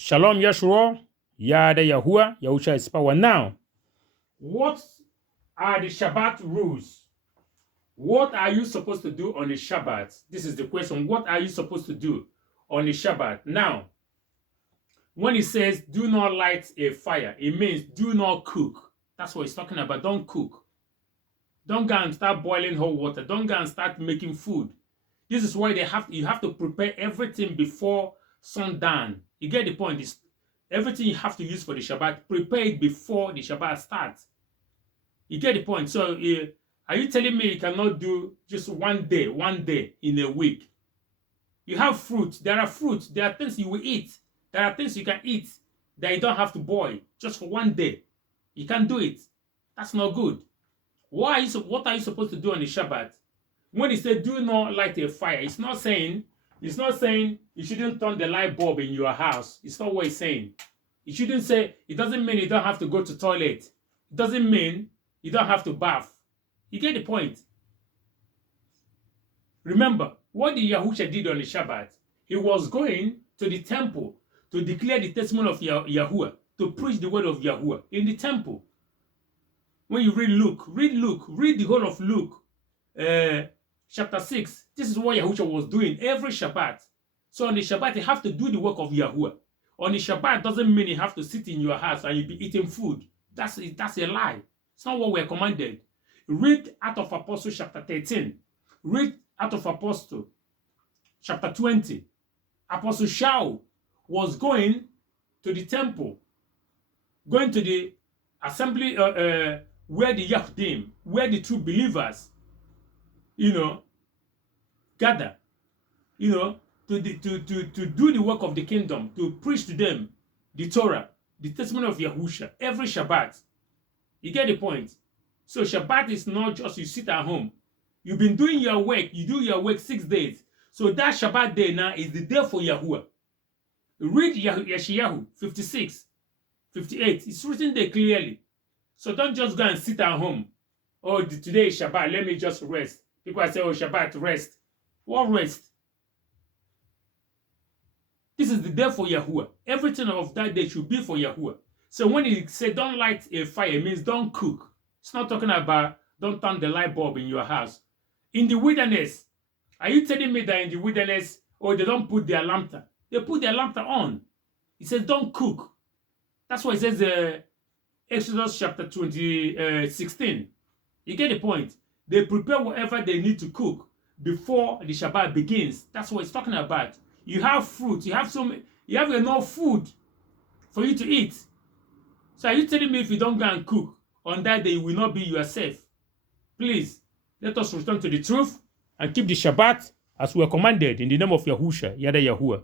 Shalom Yeshua, Yada Yahuwah, Yahusha is power. Now, what are the Shabbat rules? What are you supposed to do on the Shabbat? This is the question. What are you supposed to do on the Shabbat? Now, when it says do not light a fire, it means do not cook. That's what it's talking about. Don't cook. Don't go and start boiling hot water. Don't go and start making food. This is why you have to prepare everything before sundown. You get the point? It's everything you have to use for the Shabbat, prepare it before the Shabbat starts. You get the point? So are you telling me you cannot do just one day in a week? You have fruit. There are fruits. There are things you will eat. There are things you can eat that you don't have to boil just for one day. You can't do it. That's not good. What are you supposed to do on the Shabbat? When it says do not light a fire, it's not saying you shouldn't turn the light bulb in your house. It's not what it's saying. It shouldn't say, it doesn't mean you don't have to go to toilet. It doesn't mean you don't have to bath. You get the point? Remember, what the Yahusha did on the Shabbat, he was going to the temple to declare the testimony of Yahuwah, to preach the word of Yahuwah in the temple. When you read the whole of Luke, chapter 6, this is what Yahushua was doing every Shabbat. So on the Shabbat, you have to do the work of Yahuwah. On the Shabbat doesn't mean you have to sit in your house and you'll be eating food. That's a lie. It's not what we're commanded. Read Acts of Apostles chapter 13. Read Acts of Apostles chapter 20. Apostle Shaul was going to the temple, going to the assembly where the Yahudim, where the true believers, gather, to do the work of the kingdom, to preach to them the Torah, the testimony of Yahusha, every Shabbat. You get the point? So Shabbat is not just you sit at home. You've been doing your work. You do your work 6 days. So that Shabbat day now is the day for Yahuwah. Read Yeshayahu 56, 58. It's written there clearly. So don't just go and sit at home. Oh, today is Shabbat. Let me just rest. People say, oh, Shabbat, rest. What rest? This is the day for Yahuwah. Everything of that day should be for Yahuwah. So when he said don't light a fire, it means don't cook. It's not talking about don't turn the light bulb in your house. In the wilderness, are you telling me that in the wilderness, they don't put their lantern? They put their lantern on. He says don't cook. That's why it says Exodus chapter 16. You get the point? They prepare whatever they need to cook before the Shabbat begins. That's what it's talking about. You have fruit. You have enough food for you to eat. So are you telling me if you don't go and cook on that day, you will not be yourself? Please, let us return to the truth and keep the Shabbat as we are commanded in the name of Yahusha, Yada Yahuwah.